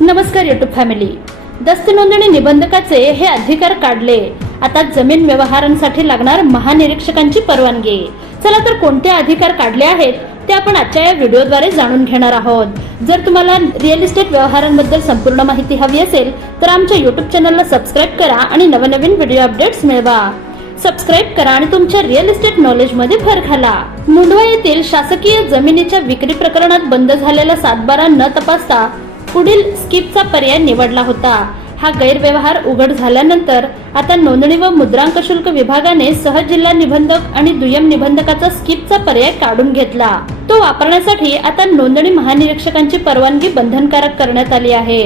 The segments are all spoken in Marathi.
नमस्कार यूट्यूब फॅमिली। दस्त नोंदणी निबंधकाचे हे अधिकार काढले। आता जमीन व्यवहारांसाठी लागणार महानिरीक्षकांची परवानगी। चला तर कोणते अधिकार काढले आहेत ते आपण आजच्या या व्हिडिओद्वारे जाणून घेणार आहोत। जर तुम्हाला रिअल इस्टेट व्यवहारांबद्दल संपूर्ण माहिती हवी असेल तर आमच्या यूट्यूब चॅनलला सबस्क्राइब करा आणि नवनवीन व्हिडिओ अपडेट्स मिळवा। सबस्क्राइब करा आणि तुमच्या रिअल इस्टेट नॉलेज मध्ये भर घाला। मुंडवा येथील शासकीय जमिनीच्या विक्री प्रकरणात बंद झालेला 7/12 न तपासता पुढील स्किपचा पर्याय निवडला होता। हा गैरव्यवहार उघड झाल्यानंतर आता नोंदणी व मुद्रांक शुल्क विभागाने सहजिल्हा निबंधक आणि दुय्यम निबंधकाचा स्किपचा पर्याय काढून घेतला। तो वापरण्यासाठी आता नोंदणी महानिरीक्षकांची परवानगी बंधनकारक करण्यात आली आहे।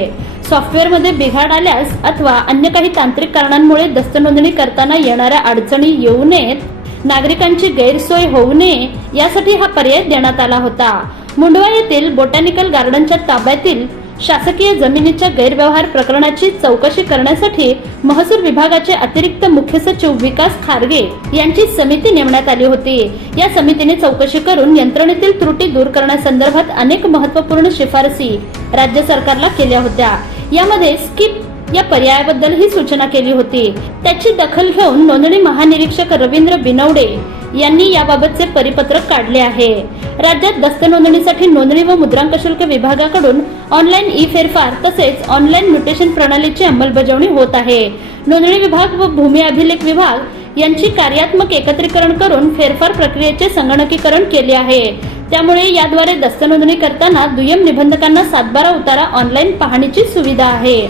सॉफ्टवेअरमध्ये बिघाड आल्यास अथवा अन्य काही तांत्रिक कारणांमुळे दस्त नोंदणी करताना येणाऱ्या अडचणी येऊ नयेत, नागरिकांची गैरसोय होऊ नये यासाठी हा पर्याय देण्यात आला होता। मुंडवा येथील बोटॅनिकल गार्डनच्या ताब्यातील शासकीय जमिनीच्या गैरव्यवहार प्रकरणाची चौकशी करण्यासाठी महसूल विभागाचे अतिरिक्त मुख्य सचिव विकास खारगे यांची समिती नेमण्यात आली होती। या समितीने चौकशी करून यंत्रणेतील त्रुटी दूर करण्यासंदर्भात अनेक महत्त्वपूर्ण शिफारसी राज्य सरकारला केल्या होत्या। यामध्ये स्किप या पर्यायाबद्दल ही सूचना केली होती। त्याची दखल घेऊन नोंदणी महानिरीक्षक रवींद्र बिनवडे यांनी याबाबतचे परिपत्रक काढले आहे। राज्यात दस्त नोंदणीसाठी नोंदणी व मुद्रांक शुल्क विभागाकडून ऑनलाईन ई फेरफार तसेच ऑनलाईन म्युटेशन प्रणालीची अंमलबजावणी होत आहे। नोंदणी विभाग व भूमी अभिलेख विभाग यांची कार्यात्मक एकत्रीकरण करून फेरफार प्रक्रियेचे संगणकीकरण केले आहे। त्यामुळे याद्वारे दस्त नोंदणी करताना दुय्यम निबंधकांना 7/12 उतारा ऑनलाईन पाहणीची सुविधा आहे।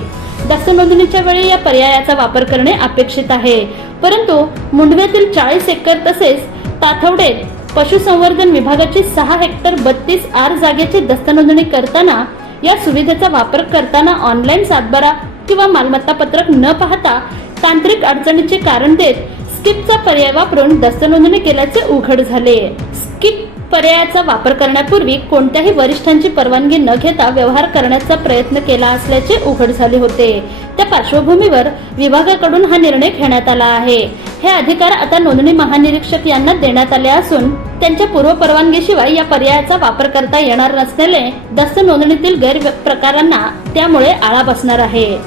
दस्त नोंदणीच्या वेळी या पर्यायाचा वापर करणे अपेक्षित आहे, परंतु मुंडव्यातील 40 एकर तसेच पाथवडेत पशुसंवर्धन विभागाची 6 हेक्टर 32 आर जागेची दस्त नोंदणी करताना या सुविधेचा वापर करताना ऑनलाईन 7/12 किंवा मालमत्ता पत्रक न पाहता तांत्रिक अडचणीचे कारण देत स्किपचा पर्याय वापरून दस्त नोंदणी केल्याचे उघड झाले। स्किप पर्यायाचा वापर करण्यापूर्वी कोणत्याही वरिष्ठांची परवानगी न घेता व्यवहार करण्याचा प्रयत्न केला असल्याचे उघड झाले होते। त्या पार्श्वभूमीवर विभागाकडून हा निर्णय घेण्यात आला आहे। हे अधिकार आता नोंदणी महानिरीक्षक यांना देण्यात आले असून त्यांच्या पूर्व परवानगीशिवाय या पर्यायाचा वापर करता येणार नसल्याने दस्त नोंदणीतील गैरप्रकारांना त्यामुळे आळा बसणार आहे।